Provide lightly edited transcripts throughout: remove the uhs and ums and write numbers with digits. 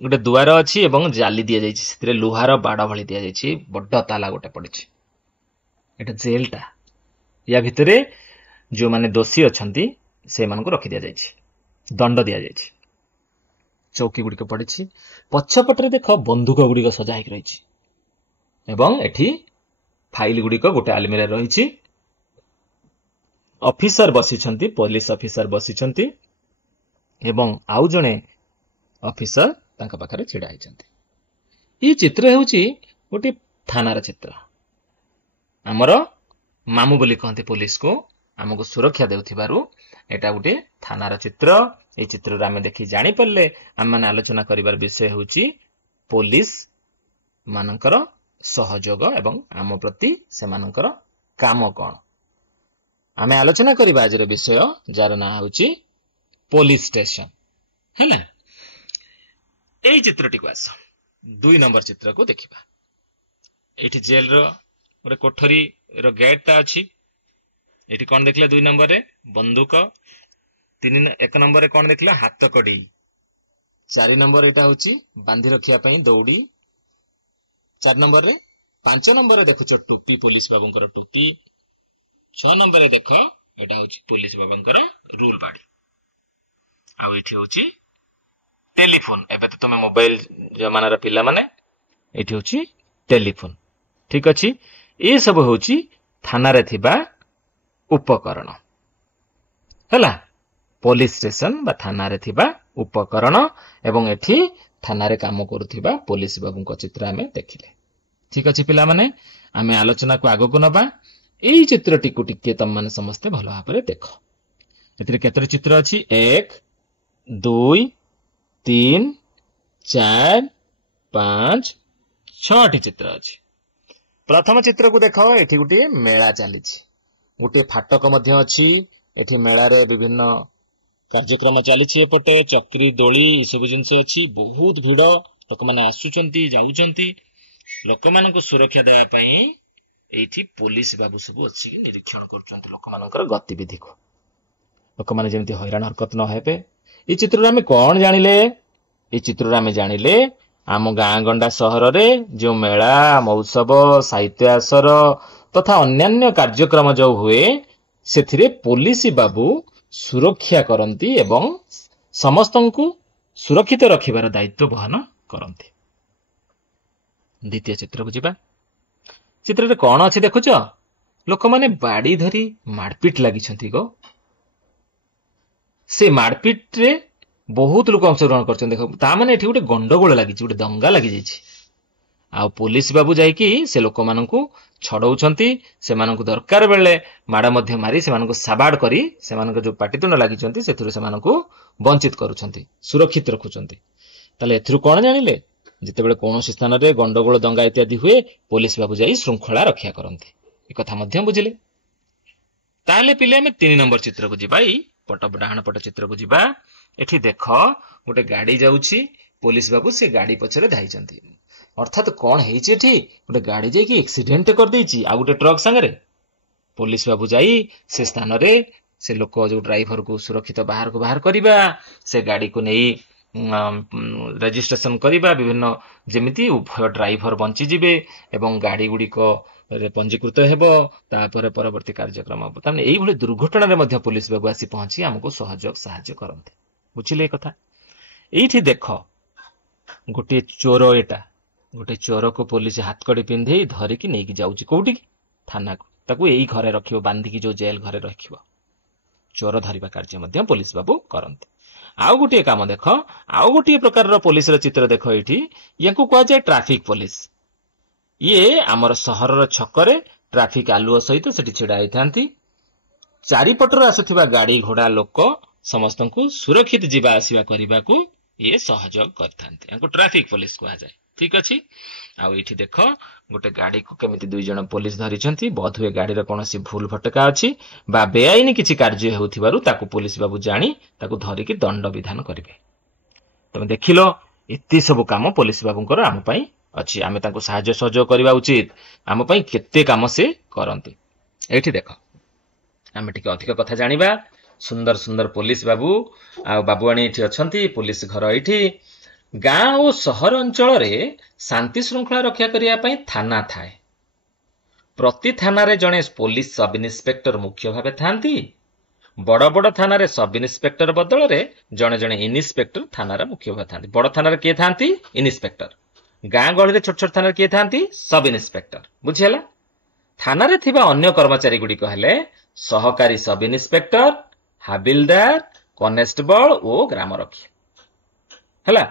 गोटे दुआर अच्छी एवं जाली दि जाइए लुहार बाड़ भली दि जाइए बड़ ताला गोटे पड़ी एटा जेलटा या भितर जो माने दोषी अच्छा से रखी दि जाइए दंड दि जाइए चौकी गुड़िक पड़ी पछपटे देख बंदूक गुड़िक सजा हो रही एवं एठी फाइल गुड़िक गोटे आलमीरा रही ऑफिसर बसी पुलिस ऑफिसर बसी एवं आउ जणे ऑफिसर तांका पाखरे छिड़ा होइछन्ती। ई चित्र हेउची गोटे थानार चित्र। हमर मामू बोली कहते पुलिस को आमको सुरक्षा देउथिबारु एटा गोटे थानार चित्र। ए चित्र आमे देखि जानि परले आम माने आलोचना करिवार विषय हेउची पुलिस मानकर सहयोग एवं आम प्रति सेमानकर काम कोन। आमे आलोचना करिबा आजर विषय जार ना हेउची पुलिस स्टेशन हैला। एई चित्रटी को आस 2 नंबर चित्र को देखिबा। एठी जेल रो गोटे कोठरी रो गेट ता अछि। एठी कोन देखले 2 नंबर रे बंदूक 1 नंबर रे कोन देखला हाथ कड़ी 4 नंबर एटा होची बांधी रखिया पई दौड़ी 4 नंबर रे 5 नंबर रे देखुचो टोपी पुलिस बाबूंकर टोपी 6 नंबर रे देखो एटा होची पुलिस बाबूंकर रूल बाड़ी। आ एठी होची टेलीफोन एबे तो तुम मोबाइल जमाना रा पिला माने एठी होची टेलीफोन ठीक अछि। ए सब होची थाना रे थिबा उपकरण हला पुलिस स्टेशन बा थाना रे थिबा उपकरण एवं एठी थाना रे काम करूथिबा पुलिस बाबू को चित्र आमे देखिले ठीक अछि। पिला माने आमे आलोचना को आगो को नबा। एई चित्रटी को टिके तम माने समस्त भलो भाबरे देखो। एथिरे केतरे चित्र अछि 1 2 3 4 5 6 चित्र अछि। प्रथम चित्र को देखो एठी गुटे मेला चली गोटे फाटक मध्य अछि। एठी मेला रे विभिन्न कार्यक्रम चली एपटे चक्री दोली सब जिनस अछि। बहुत भीड़ लोक माने आसुचंती जाउचंती लोक मान को सुरक्षा देवा पई एठी पुलिस बाबू सब अछि निरीक्षण करचंती लोक मानकर गतिविधि को लोक माने जेमति हैरान हरकत न हेबे। ई चित्र आमे कोन जानिले ई चित्र आमे जानिले आम गाँ गंडा सहर रे जो मेला महोत्सव साहित्य आसर तथा अन्यान्य कार्यक्रम जो हुए सेथिरे पुलिस बाबू सुरक्षा करंती एवं समस्तंकु सुरक्षित रखिबार दायित्व वहन करंती। द्वितीय चित्र को जिबा। चित्र रे कोन अछि देखुचो लोक माने बाड़ी धरी मारपीट लागि छंती गो। से मारपीट रे बहुत लोक अंशग्रहण करछन देखो ता माने एठी गोटे गंडगोल लागि गोटे दंगा लागि जाइछि। आ पुलिस बाबू जाइकी से लोक मानकु छडौछंती से मानकु दरकार बेले माडा मध्य मारी से मानकु साबाड करी से मानकु जो पाटितुंड लागि छंती सेथुरु से मानकु वंचित करूछंती सुरक्षित रखुछंती। ताले एथुरु कोन जानिले जते बेले कोनोसी स्थान रे गंडगोल दंगा इत्यादि हुए पुलिस बाबू जाई श्रृंखला रक्षा करंती। ए कथा मध्य बुझिले। ताले पिले हम 3 नंबर चित्र को जिबाई पट डाहण पट चित्र को जिबा। एठी देखो गोटे गाड़ी जाउछि पुलिस बाबू से गाड़ी पछरे धाइचंती अर्थात कोन हेइछि एठी गोटे गाड़ी जाई कि एक्सीडेंट कर देइछि आ गोटे ट्रक संगे रे पुलिस बाबू जाई से स्थान रे से लोक जो ड्राइवर को सुरक्षित बाहर करिबा से गाड़ी को नेई रजिस्ट्रेशन करिबा विभिन्न जेमिति उभय ड्राइवर बंची जिबे एवं गाड़ी गुडी को रे पंजीकृत हेबो तापर परवर्ती कार्यक्रम हेबो। ताने एई भली दुर्घटना रे मध्य पुलिस बाबू आसी पहुंची हमको सहयोग सहायता करंती। बुझिले कथा। एइठी देखो गोटे चोर एटा गोटे चोर को पुलिस हाथ कड़ी पिंधे धरिकी नेकी जाउची कोउठी थाना को ताकू एई घरे रखिबो बांधी की जो जेल घरे रखिबो चोर धरिबा कार्य मध्य पुलिस बाबू करंती। आउ गोटे काम देखो आउ गोटे प्रकार रो पुलिस रो चित्र देखो एठी याकू कहै छै ट्रैफिक पुलिस। ये आमर सहर रो छकरे ट्रैफिक आलुओ सहित सेठी छिड़ा होइथांती। चारिपटर आसुथिबा गाड़ी घोड़ा लोक समस्तंकु सुरक्षित जीवा आसीबा करिबाकू ये सहयोग करथांती याकू ट्रैफिक पुलिस कहै जाय ठीक अछि। आउ एठी देखो गोटे गाड़ी को केमिति 2 जण पुलिस धरिछंती बोधवे गाड़ी रे कोनोसी भूल भटका अछि बा बेआईनी किछि कार्य हेउथिबारु ताकू पुलिस बाबू जानी ताकू धरिकी दंड विधान करिवे। तमे देखिलो एत्ती सब काम पुलिस बाबूंकर आम पई अछि आमे ताकू सहायता सहयोग करिवा उचित आम पई केते काम से करंती। एठी देखो आमे टिके अधिक कथा जानिबा। सुंदर सुंदर पुलिस बाबू आ बाबुआणी एठी अछंती पुलिस घर एठी ଗାଁ ଓ ସହର ଅଞ୍ଚଳରେ ଶାନ୍ତି ଶୃଙ୍ଖଳା ରକ୍ଷା କରିବା ପାଇଁ ଥାନା ଥାଏ। ପ୍ରତି ଥାନାରେ ଜଣେ ପୋଲିସ ସବ୍ ଇନ୍ସପେକ୍ଟର ମୁଖ୍ୟ ଭାବେ ଥାନ୍ତି। ବଡ଼ ବଡ଼ ଥାନାରେ ସବ୍ ଇନ୍ସପେକ୍ଟର ବଦଳରେ ଜଣେ ଜଣେ ଇନ୍ସପେକ୍ଟର ଥାନାର ମୁଖ୍ୟ ଭାବେ ଥାନ୍ତି। ବଡ଼ ଥାନାରେ କିଏ ଥାନ୍ତି? ଇନ୍ସପେକ୍ଟର। ଗାଁ ଗହଳିରେ ଛୋଟ ଛୋଟ ଥାନାରେ କିଏ ଥାନ୍ତି? Sub inspector. ବୁଝିହେଲା? ଥାନାରେ ଥିବା ଅନ୍ୟ କର୍ମଚାରୀ ଗୁଡ଼ିକ ହେଲେ ସହକାରୀ ସବ୍ ଇନ୍ସପେକ୍ଟର, ହାବିଲଦାର, କନେଷ୍ଟବଳ ଓ ଗ୍ରାମରକ୍ଷୀ। ହେଲା?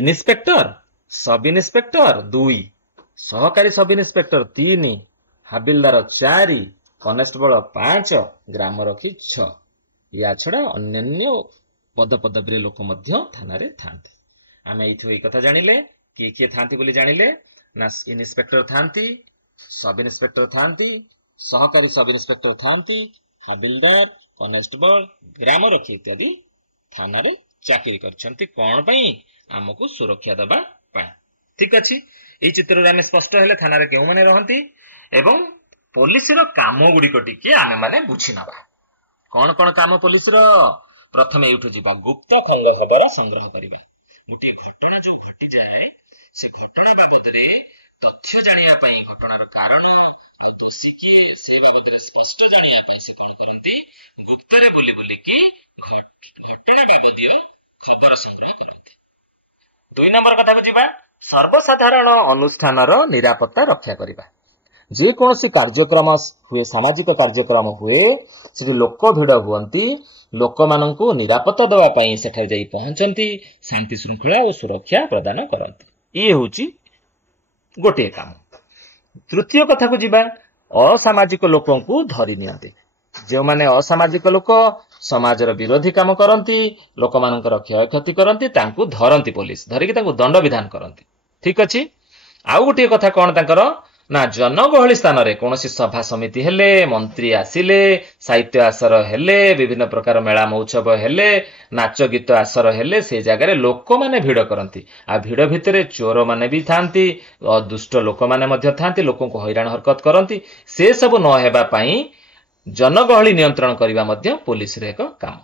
ଇନ୍ସପେକ୍ଟର, ସବ୍ ଇନ୍ସପେକ୍ଟର 2, ସହକାରୀ ସବ୍ ଇନ୍ସପେକ୍ଟର 3, ହାବିଲଦାର 4, କନେଷ୍ଟବଳ 5, ଗ୍ରାମରକ୍ଷୀ 6। ୟା ଛଡ଼ା ଅନ୍ୟାନ୍ୟ ପଦପଦବୀରେ ଲୋକ ମଧ୍ୟ ଥାନାରେ ଥାନ୍ତି। ଆମେ ଏଇଠୁ ଏଇ କଥା ଜାଣିଲେ କିଏ କିଏ ଥାନ୍ତି ବୋଲି ଜାଣିଲେ ନା ଇନ୍ସପେକ୍ଟର ଥାନ୍ତି, ସବ୍ ଇନ୍ସପେକ୍ଟର ଥାନ୍ତି, ସହକାରୀ ସବ୍ ଇନ୍ସପେକ୍ଟର ଥାନ୍ତି, ହାବିଲଦାର, କନେଷ୍ଟବଳ, ଗ୍ରାମରକ୍ଷୀ ଇତ୍ୟାଦି ଥାନାରେ ଚାକିରି କରିଛନ୍ତି। କ'ଣ ପାଇଁ? ଆମକୁ ସୁରକ୍ଷା ଦେବା ପାଇଁ। ଠିକ ଅଛି, ଏଇ ଚିତ୍ରରେ ଆମେ ସ୍ପଷ୍ଟ ହେଲେ ଥାନାରେ କେଉଁମାନେ ରହନ୍ତି ଏବଂ ପୋଲିସର କାମ ଗୁଡ଼ିକ ଟିକେ ଆମେ ମାନେ ବୁଝି ନେବା। କ'ଣ କ'ଣ କାମ ପୋଲିସର? ପ୍ରଥମେ ଏଇଠୁ ଯିବା ଗୁପ୍ତ ଖବର ସଂଗ୍ରହ କରିବା। ଗୋଟିଏ ଘଟଣା ଯୋଉ ଘଟିଯାଏ ସେ ଘଟଣା ବାବଦରେ ତଥ୍ୟ ଜାଣିବା ପାଇଁ, ଘଟଣାର କାରଣ ଆଉ ଦୋଷୀ କିଏ ସେ ବାବଦରେ ସ୍ପଷ୍ଟ ଜାଣିବା ପାଇଁ ସେ କ'ଣ କରନ୍ତି? ଗୁପ୍ତରେ ବୁଲି ବୁଲିକି ଘଟଣା ବାବଦୀୟ ଖବର ସଂଗ୍ରହ କରନ୍ତି। 2 ନମ୍ବର କଥାକୁ ଯିବା, ସର୍ବସାଧାରଣ ଅନୁଷ୍ଠାନର ନିରାପତ୍ତା ରକ୍ଷା କରିବା। ଯେକୌଣସି କାର୍ଯ୍ୟକ୍ରମ ହୁଏ, ସାମାଜିକ କାର୍ଯ୍ୟକ୍ରମ ହୁଏ, ସେଠି ଲୋକ ଭିଡ଼ ହୁଅନ୍ତି, ଲୋକମାନଙ୍କୁ ନିରାପତ୍ତା ଦେବା ପାଇଁ ସେଠାରେ ଯାଇ ପହଞ୍ଚନ୍ତି, ଶାନ୍ତି ଶୃଙ୍ଖଳା ଓ ସୁରକ୍ଷା ପ୍ରଦାନ କରନ୍ତି। ଇଏ ହେଉଛି ଗୋଟିଏ କାମ। ତୃତୀୟ କଥାକୁ ଯିବା, ଅସାମାଜିକ ଲୋକଙ୍କୁ ଧରି ନିଅନ୍ତି। ଯେଉଁମାନେ ଅସାମାଜିକ ଲୋକ, ସମାଜର ବିରୋଧୀ କାମ କରନ୍ତି, ଲୋକମାନଙ୍କର କ୍ଷୟକ୍ଷତି କରନ୍ତି, ତାଙ୍କୁ ଧରନ୍ତି ପୋଲିସ, ଧରିକି ତାଙ୍କୁ ଦଣ୍ଡ ବିଧାନ କରନ୍ତି। ଠିକ ଅଛି। ଆଉ ଗୋଟିଏ କଥା କ'ଣ ତାଙ୍କର ନା ଜନଗହଳି ସ୍ଥାନରେ କୌଣସି ସଭା ସମିତି ହେଲେ, ମନ୍ତ୍ରୀ ଆସିଲେ, ସାହିତ୍ୟ ଆସର ହେଲେ, ବିଭିନ୍ନ ପ୍ରକାର ମେଳା ମହୋତ୍ସବ ହେଲେ, ନାଚ ଗୀତ ଆସର ହେଲେ, ସେ ଜାଗାରେ ଲୋକମାନେ ଭିଡ଼ କରନ୍ତି। ଆଉ ଭିଡ଼ ଭିତରେ ଚୋରମାନେ ବି ଥାନ୍ତି, ଦୁଷ୍ଟ ଲୋକମାନେ ମଧ୍ୟ ଥାନ୍ତି, ଲୋକଙ୍କୁ ହଇରାଣ ହରକତ କରନ୍ତି। ସେ ସବୁ ନ ହେବା ପାଇଁ ଜନଗହଳି ନିୟନ୍ତ୍ରଣ କରିବା ମଧ୍ୟ ପୋଲିସର ଏକ କାମ।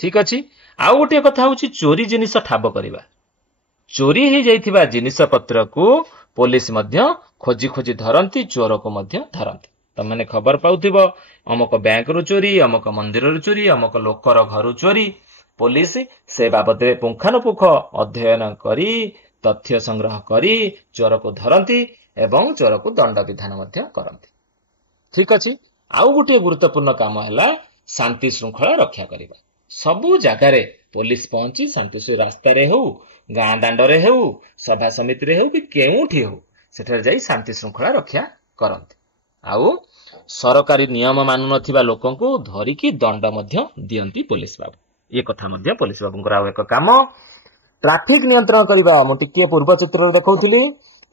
ଠିକ ଅଛି। ଆଉ ଗୋଟିଏ କଥା ହେଉଛି ଚୋରି ଜିନିଷ ଠାବ କରିବା। ଚୋରି ହେଇଯାଇଥିବା ଜିନିଷ ପତ୍ରକୁ ପୋଲିସ ମଧ୍ୟ ଖୋଜି ଖୋଜି ଧରନ୍ତି, ଚୋରକୁ ମଧ୍ୟ ଧରନ୍ତି। ତମାନେ ଖବର ପାଉଥିବ ଅମକ ବ୍ୟାଙ୍କରୁ ଚୋରି, ଅମକ ମନ୍ଦିରରୁ ଚୋରି, ଅମକ ଲୋକର ଘରୁ ଚୋରି। ପୋଲିସ ସେ ବାବଦରେ ପୁଙ୍ଖାନୁପୁଙ୍ଖ ଅଧ୍ୟୟନ କରି, ତଥ୍ୟ ସଂଗ୍ରହ କରି ଚୋରକୁ ଧରନ୍ତି ଏବଂ ଚୋରକୁ ଦଣ୍ଡ ବିଧାନ ମଧ୍ୟ କରନ୍ତି। ଠିକ ଅଛି। ଆଉ ଗୋଟିଏ ଗୁରୁତ୍ୱପୂର୍ଣ୍ଣ କାମ ହେଲା ଶାନ୍ତି ଶୃଙ୍ଖଳା ରକ୍ଷା କରିବା। ସବୁ ଜାଗାରେ ପୋଲିସ ପହଞ୍ଚି ଶାନ୍ତି ରାସ୍ତାରେ ହେଉ, ଗାଁ ଦାଣ୍ଡରେ ହେଉ, ସଭା ସମିତିରେ ହେଉ କି କେଉଁଠି ହେଉ, ସେଠାରେ ଯାଇ ଶାନ୍ତି ଶୃଙ୍ଖଳା ରକ୍ଷା କରନ୍ତି। ଆଉ ସରକାରୀ ନିୟମ ମାନୁନଥିବା ଲୋକଙ୍କୁ ଧରିକି ଦଣ୍ଡ ମଧ୍ୟ ଦିଅନ୍ତି ପୋଲିସ ବାବୁ। ଏ କଥା ମଧ୍ୟ ପୋଲିସ ବାବୁଙ୍କର ଆଉ ଏକ କାମ। ଟ୍ରାଫିକ ନିୟନ୍ତ୍ରଣ କରିବା। ମୁଁ ଟିକେ ପୂର୍ବ ଚିତ୍ରରେ ଦେଖାଉଥିଲି,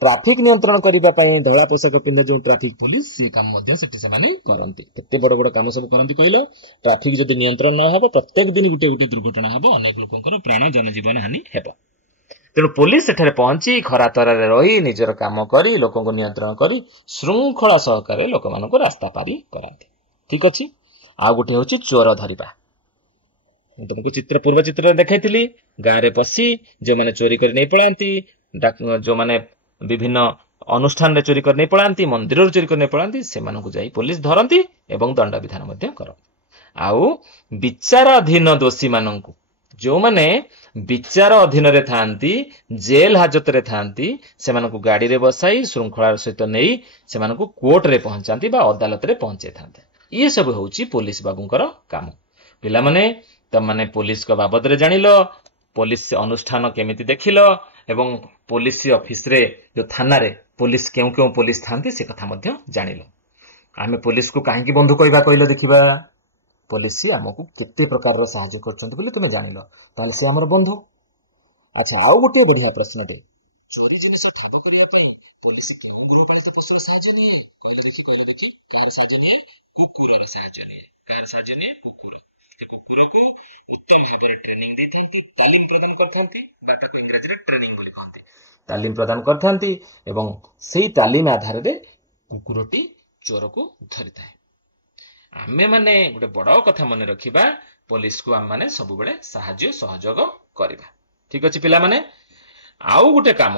ଟ୍ରାଫିକ ନିୟନ୍ତ୍ରଣ କରିବା ପାଇଁ ଧଳା ପୋଷାକ ପିନ୍ଧେ ଯେଉଁ ଟ୍ରାଫିକ ପୋଲିସ, ସେ କାମ ମଧ୍ୟ ସେଠି ସେମାନେ କରନ୍ତି। କେତେ ବଡ଼ ବଡ଼ କାମ ସବୁ କରନ୍ତି କହିଲ? ଟ୍ରାଫିକ ଯଦି ନିୟନ୍ତ୍ରଣ ନ ହେବ, ପ୍ରତ୍ୟେକ ଦିନ ଗୋଟେ ଗୋଟେ ଦୁର୍ଘଟଣା ହେବ, ଅନେକ ଲୋକଙ୍କର ପ୍ରାଣ ଜନଜୀବନ ହାନି ହେବ। ତେଣୁ ପୋଲିସ ସେଠାରେ ପହଞ୍ଚି ଖରା ତରାରେ ରହି ନିଜର କାମ କରି ଲୋକଙ୍କୁ ନିୟନ୍ତ୍ରଣ କରି ଶୃଙ୍ଖଳା ସହକାରେ ଲୋକମାନଙ୍କୁ ରାସ୍ତା ପାରି କରାନ୍ତି। ଠିକ ଅଛି। ଆଉ ଗୋଟେ ହେଉଛି ଚୋର ଧରିବା। ତମକୁ ପୂର୍ବ ଚିତ୍ରରେ ଦେଖାଇଥିଲି, ଗାଁରେ ପଶି ଯେଉଁମାନେ ଚୋରି କରି ନେଇ ପଳାନ୍ତି, ଯେଉଁମାନେ ବିଭିନ୍ନ ଅନୁଷ୍ଠାନରେ ଚୋରି କରି ନେଇ ପଳାନ୍ତି, ମନ୍ଦିରରୁ ଚୋରି କରି ନେଇ ପଳାନ୍ତି, ସେମାନଙ୍କୁ ଯାଇ ପୋଲିସ ଧରନ୍ତି ଏବଂ ଦଣ୍ଡ ବିଧାନ ମଧ୍ୟ କରନ୍ତି। ଆଉ ବିଚାରାଧୀନ ଦୋଷୀମାନଙ୍କୁ, ଯେଉଁମାନେ ବିଚାର ଅଧୀନରେ ଥାନ୍ତି, ଜେଲ ହାଜତରେ ଥାନ୍ତି, ସେମାନଙ୍କୁ ଗାଡ଼ିରେ ବସାଇ ଶୃଙ୍ଖଳାର ସହିତ ନେଇ ସେମାନଙ୍କୁ କୋର୍ଟରେ ପହଞ୍ଚାନ୍ତି ବା ଅଦାଲତରେ ପହଞ୍ଚାଇଥାନ୍ତି। ଇଏ ସବୁ ହେଉଛି ପୋଲିସ ବାବୁଙ୍କର କାମ। ପିଲାମାନେ, ତମାନେ ପୋଲିସଙ୍କ ବାବଦରେ ଜାଣିଲ, ପୋଲିସ ଅନୁଷ୍ଠାନ କେମିତି ଦେଖିଲ ଏବଂ ପୋଲିସ ଅଫିସରେ ଯେଉଁ ଥାନାରେ ପୋଲିସ କେଉଁ କେଉଁ ପୋଲିସ ଥାନ୍ତି ସେ କଥା ମଧ୍ୟ ଜାଣିଲ। ଆମେ ପୋଲିସକୁ କାହିଁକି ବନ୍ଧୁ କହିବା କହିଲ ଦେଖିବା? ପୋଲିସ ଆମକୁ କେତେ ପ୍ରକାରର ସାହାଯ୍ୟ କରୁଛନ୍ତି ବୋଲି ତୁମେ ଜାଣିଲ, ତାହେଲେ ସେ ଆମର ବନ୍ଧୁ। ଆଚ୍ଛା, ଆଉ ଗୋଟିଏ ବଢିଆ ପ୍ରଶ୍ନଟେ, ଚୋରି ଜିନିଷ ଠାବ କରିବା ପାଇଁ ପୋଲିସ କେଉଁ ଗୃହପାଳିତ ପଶୁର ସାହାଯ୍ୟ ନିଏ? କହିଲ ଦେଖି। କାହାର ସାହାଯ୍ୟ ନିଏ? କୁକୁରର ସାହାଯ୍ୟ ନିଏ। କାହାର ସାହାଯ୍ୟ ନିଏ? କୁକୁର। ସେ କୁକୁରକୁ ଉତ୍ତମ ଭାବରେ ଟ୍ରେନିଂ ଦେଇଥାନ୍ତି, ତାଲିମ ପ୍ରଦାନ କରିଥାନ୍ତି, ବା ତାକୁ ଇଂରାଜୀରେ ଟ୍ରେନିଂ ବୋଲି କହନ୍ତି। ତାଲିମ ପ୍ରଦାନ କରିଥାନ୍ତି ଏବଂ ସେଇ ତାଲିମ ଆଧାରରେ କୁକୁରଟି ଚୋରକୁ ଧରିଥାଏ। ଆମେ ମାନେ ଗୋଟେ ବଡ଼ କଥା ମନେ ରଖିବା, ପୋଲିସକୁ ଆମେ ମାନେ ସବୁବେଳେ ସାହାଯ୍ୟ ସହଯୋଗ କରିବା। ଠିକ ଅଛି ପିଲାମାନେ, ଆଉ ଗୋଟେ କାମ,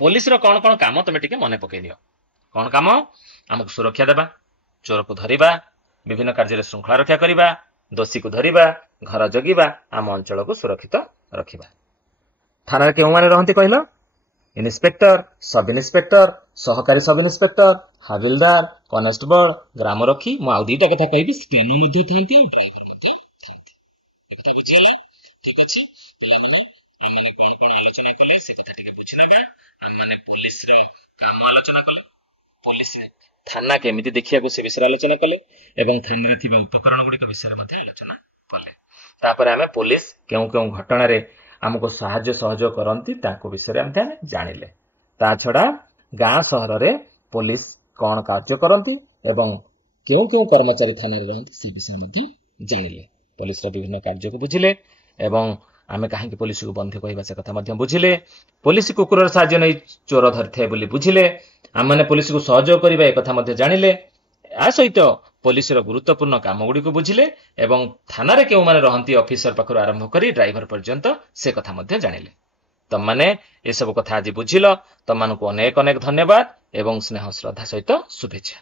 ପୋଲିସର କଣ କଣ କାମ ତମେ ଟିକେ ମନେ ପକେଇ ନିଅ। କଣ କାମ? ଆମକୁ ସୁରକ୍ଷା ଦେବା, ଚୋରକୁ ଧରିବା, ବିଭିନ୍ନ କାର୍ଯ୍ୟରେ ଶୃଙ୍ଖଳା ରକ୍ଷା କରିବା, ଦୋଷୀକୁ ଧରିବା, ଘର ଜଗିବା, ଆମ ଅଞ୍ଚଳକୁ ସୁରକ୍ଷିତ ରଖିବା। ଥାନାରେ କେଉଁମାନେ ରହନ୍ତି କହିଲ? ଇନ୍ସପେକ୍ଟର, ସବ ଇନ୍ସପେକ୍ଟର, ସହକାରୀ ସବ ଇନ୍ସପେକ୍ଟର, ହାବିଲଦାର, କନେଷ୍ଟବଳ, ଗ୍ରାମରକ୍ଷୀ। ମୁଁ ଆଉ ଦିଟା କଥା କହିବି, ସ୍ଟେନୋ ମଧ୍ୟ ଥାନ୍ତି, ଡ୍ରାଇଭର ମଧ୍ୟ ଥାନ୍ତି। ଏ କଥା ବୁଝିହେଲା? ଠିକ ଅଛି ପିଲାମାନେ, ଆମମାନେ କଣ କଣ ଆଲୋଚନା କଲେ ସେ କଥା ଟିକେ ବୁଝି ନେବା। ଆମମାନେ ପୋଲିସର କାମ ଆଲୋଚନା କଲେ, ପୋଲିସ ଥାନା କେମିତି ଦେଖିବାକୁ ସେ ବିଷୟରେ ଆଲୋଚନା କଲେ, ଏବଂ ଥାନାରେ ଥିବା ଉପକରଣ ଗୁଡିକ ବିଷୟରେ ମଧ୍ୟ ଆଲୋଚନା କଲେ। ତାପରେ ଆମେ ପୋଲିସ କେଉଁ କେଉଁ ଘଟଣାରେ ଆମକୁ ସାହାଯ୍ୟ ସହଯୋଗ କରନ୍ତି ତାଙ୍କ ବିଷୟରେ ଆମେ ଜାଣିଲେ। ତା ଛଡା ଗାଁ ସହରରେ ପୋଲିସ କଣ କାର୍ଯ୍ୟ କରନ୍ତି ଏବଂ କେଉଁ କେଉଁ କର୍ମଚାରୀ ଥାନାରେ ରହନ୍ତି ସେ ବିଷୟ ମଧ୍ୟ ଜାଣିଲେ। ପୋଲିସର ବିଭିନ୍ନ କାର୍ଯ୍ୟକୁ ବୁଝିଲେ ଏବଂ ଆମେ କାହିଁକି ପୋଲିସକୁ ବନ୍ଧୁ କହିବା ସେ କଥା ମଧ୍ୟ ବୁଝିଲେ। ପୋଲିସ କୁକୁରର ସାହାଯ୍ୟ ନେଇ ଚୋର ଧରିଥାଏ ବୋଲି ବୁଝିଲେ। ଆମମାନେ ପୋଲିସକୁ ସହଯୋଗ କରିବା ଏ କଥା ମଧ୍ୟ ଜାଣିଲେ। ଏହା ସହିତ ପୋଲିସର ଗୁରୁତ୍ୱପୂର୍ଣ୍ଣ କାମ ଗୁଡିକୁ ବୁଝିଲେ ଏବଂ ଥାନାରେ କେଉଁମାନେ ରହନ୍ତି ଅଫିସର ପାଖରୁ ଆରମ୍ଭ କରି ଡ୍ରାଇଭର ପର୍ଯ୍ୟନ୍ତ ସେ କଥା ମଧ୍ୟ ଜାଣିଲେ। ତମମାନେ ଏସବୁ କଥା ଆଜି ବୁଝିଲ। ତମମାନଙ୍କୁ ଅନେକ ଅନେକ ଧନ୍ୟବାଦ ଏବଂ ସ୍ନେହ ଶ୍ରଦ୍ଧା ସହିତ ଶୁଭେଚ୍ଛା।